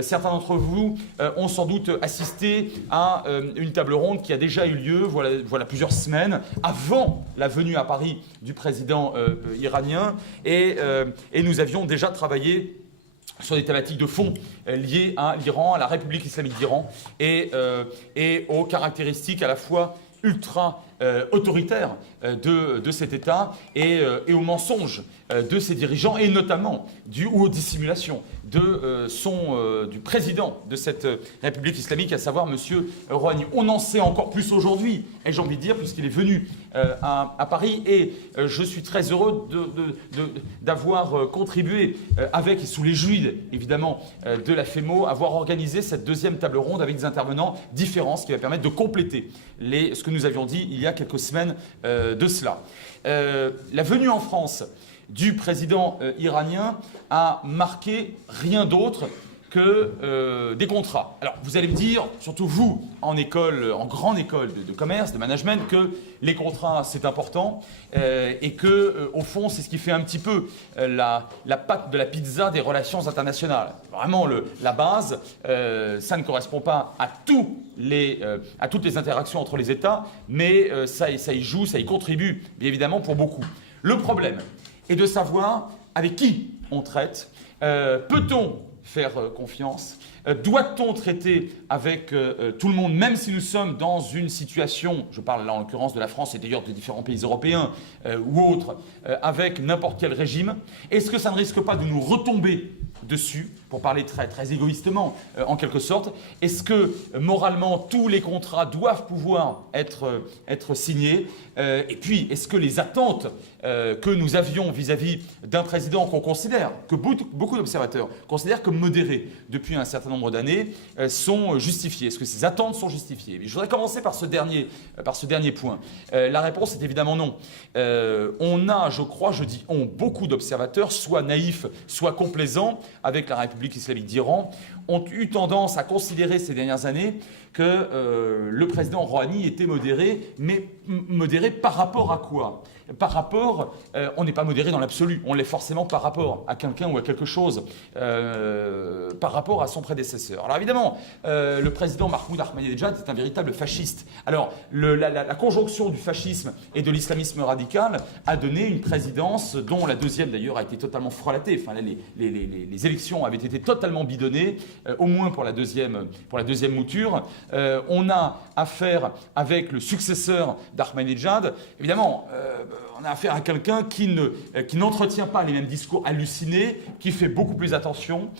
Certains d'entre vous ont sans doute assisté à une table ronde qui a déjà eu lieu, voilà plusieurs semaines, avant la venue à Paris du président iranien. Et nous avions déjà travaillé sur des thématiques de fond liées à l'Iran, à la République islamique d'Iran et aux caractéristiques à la fois ultra-autoritaires de cet État et aux mensonges de ses dirigeants et notamment aux dissimulations du président de cette République islamique, à savoir M. Rouhani. On en sait encore plus aujourd'hui, et j'ai envie de dire, puisqu'il est venu à Paris, et je suis très heureux d'avoir contribué avec, et sous l'égide évidemment de la FEMO, avoir organisé cette deuxième table ronde avec des intervenants différents, ce qui va permettre de compléter ce que nous avions dit il y a quelques semaines de cela. La venue en France du président iranien a marqué rien d'autre que des contrats. Alors, vous allez me dire, surtout vous, en grande école de commerce, de management, que les contrats, c'est important et que, au fond, c'est ce qui fait un petit peu la pâte de la pizza des relations internationales. Vraiment, la base, ça ne correspond pas à toutes les interactions entre les États, mais ça y joue, ça y contribue, bien évidemment, pour beaucoup. Le problème est de savoir avec qui on traite. Peut-on faire confiance? Doit-on traiter avec tout le monde, même si nous sommes dans une situation, je parle là en l'occurrence de la France et d'ailleurs de différents pays européens ou autres, avec n'importe quel régime? Est-ce que ça ne risque pas de nous retomber dessus, pour parler très, très égoïstement en quelque sorte? Est-ce que moralement tous les contrats doivent pouvoir être signés? Et puis, est-ce que les attentes que nous avions vis-à-vis d'un président qu'on considère, que beaucoup d'observateurs considèrent comme modéré depuis un certain nombre d'années, sont justifiées? Est-ce que ces attentes sont justifiées? Je voudrais commencer par ce dernier point. La réponse est évidemment non. On a, je crois, beaucoup d'observateurs, soit naïfs, soit complaisants, avec la République islamique d'Iran, ont eu tendance à considérer ces dernières années que le président Rouhani était modéré, mais modéré par rapport à quoi? On n'est pas modéré dans l'absolu, on l'est forcément par rapport à quelqu'un ou à quelque chose, par rapport à son prédécesseur. Alors évidemment, le président Mahmoud Ahmadinejad est un véritable fasciste. Alors la conjonction du fascisme et de l'islamisme radical a donné une présidence dont la deuxième d'ailleurs a été totalement frelatée. Enfin, les élections avaient été totalement bidonnées, au moins pour la deuxième mouture. On a affaire avec le successeur d'Ahmadinejad. Évidemment, on a affaire à quelqu'un qui n'entretient pas les mêmes discours hallucinés, qui fait beaucoup plus attention,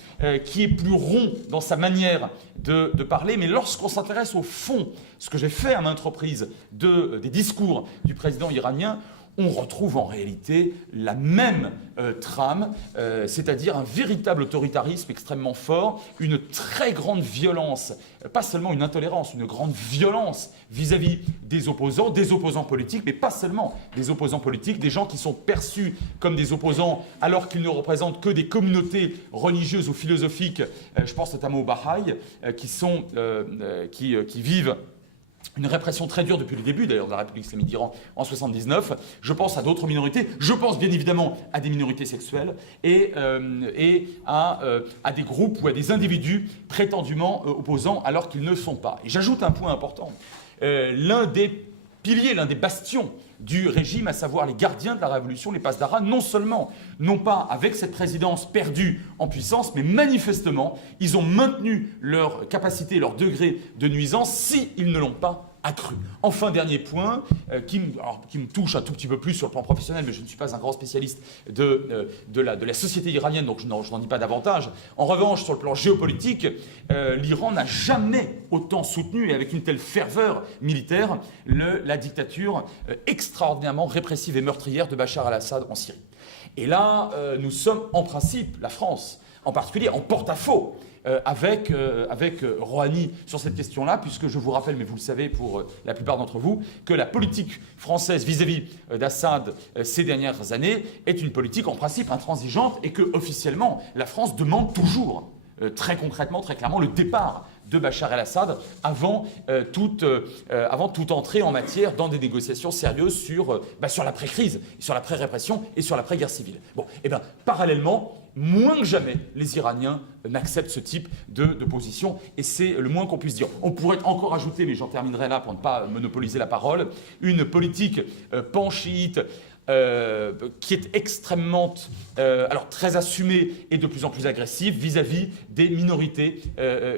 qui est plus rond dans sa manière de parler. Mais lorsqu'on s'intéresse au fond, ce que j'ai fait à maintes reprises des discours du président iranien, on retrouve en réalité la même trame, c'est-à-dire un véritable autoritarisme extrêmement fort, une très grande violence, pas seulement une intolérance, une grande violence vis-à-vis des opposants politiques, mais pas seulement des opposants politiques, des gens qui sont perçus comme des opposants alors qu'ils ne représentent que des communautés religieuses ou philosophiques, je pense notamment aux Bahaïs, qui vivent une répression très dure depuis le début d'ailleurs de la République islamique d'Iran en 79. Je pense à d'autres minorités, je pense bien évidemment à des minorités sexuelles et à des groupes ou à des individus prétendument opposants alors qu'ils ne le sont pas. Et j'ajoute un point important. L'un des piliers, l'un des bastions du régime, à savoir les gardiens de la révolution, les Pasdaras, non seulement, non pas avec cette présidence perdue en puissance, mais manifestement, ils ont maintenu leur capacité, leur degré de nuisance, s'ils ne l'ont pas accru. Enfin, dernier point, qui me touche un tout petit peu plus sur le plan professionnel, mais je ne suis pas un grand spécialiste de la société iranienne, donc je n'en dis pas davantage. En revanche, sur le plan géopolitique, l'Iran n'a jamais autant soutenu, et avec une telle ferveur militaire, la dictature extraordinairement répressive et meurtrière de Bachar al-Assad en Syrie. Et là, nous sommes en principe, la France en particulier, en porte-à-faux avec Rouhani sur cette question-là, puisque je vous rappelle, mais vous le savez pour la plupart d'entre vous, que la politique française vis-à-vis d'Assad ces dernières années est une politique en principe intransigeante et que officiellement la France demande toujours très concrètement, très clairement, le départ de Bachar el-Assad avant toute entrée en matière dans des négociations sérieuses sur l'après-crise, sur l'après-répression et sur l'après-guerre civile. Bon, et bien, parallèlement, moins que jamais, les Iraniens n'acceptent ce type de position, et c'est le moins qu'on puisse dire. On pourrait encore ajouter, mais j'en terminerai là pour ne pas monopoliser la parole, une politique pan-chiite qui est extrêmement, très assumée et de plus en plus agressive vis-à-vis des minorités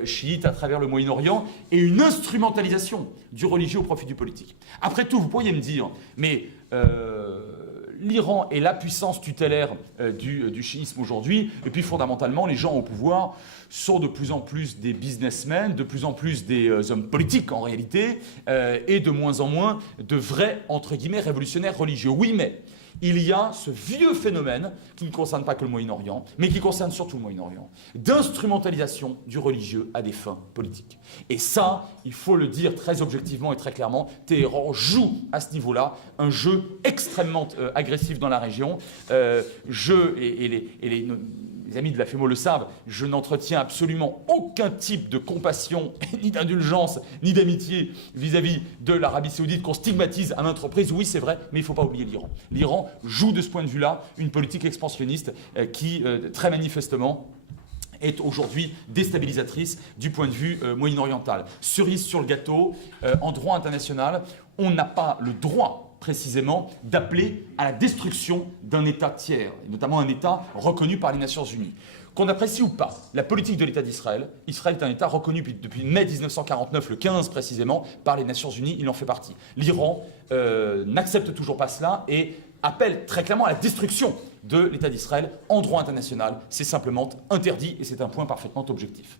chiites à travers le Moyen-Orient, et une instrumentalisation du religieux au profit du politique. Après tout, vous pourriez me dire, mais l'Iran est la puissance tutélaire du chiisme aujourd'hui, et puis fondamentalement, les gens au pouvoir sont de plus en plus des businessmen, de plus en plus des hommes politiques en réalité, et de moins en moins de vrais, entre guillemets, révolutionnaires religieux. Oui, mais il y a ce vieux phénomène qui ne concerne pas que le Moyen-Orient, mais qui concerne surtout le Moyen-Orient, d'instrumentalisation du religieux à des fins politiques. Et ça, il faut le dire très objectivement et très clairement, Téhéran joue à ce niveau-là un jeu extrêmement agressif dans la région. Les amis de la FEMO le savent, je n'entretiens absolument aucun type de compassion, ni d'indulgence, ni d'amitié vis-à-vis de l'Arabie Saoudite qu'on stigmatise à maintes reprises. Oui, c'est vrai, mais il ne faut pas oublier l'Iran. L'Iran joue de ce point de vue-là une politique expansionniste qui, très manifestement, est aujourd'hui déstabilisatrice du point de vue moyen-oriental. Cerise sur le gâteau, en droit international, on n'a pas le droit précisément d'appeler à la destruction d'un État tiers, et notamment un État reconnu par les Nations Unies. Qu'on apprécie ou pas la politique de l'État d'Israël, Israël est un État reconnu depuis mai 1949, le 15 précisément, par les Nations Unies, il en fait partie. L'Iran n'accepte toujours pas cela et appelle très clairement à la destruction de l'État d'Israël en droit international. C'est simplement interdit et c'est un point parfaitement objectif.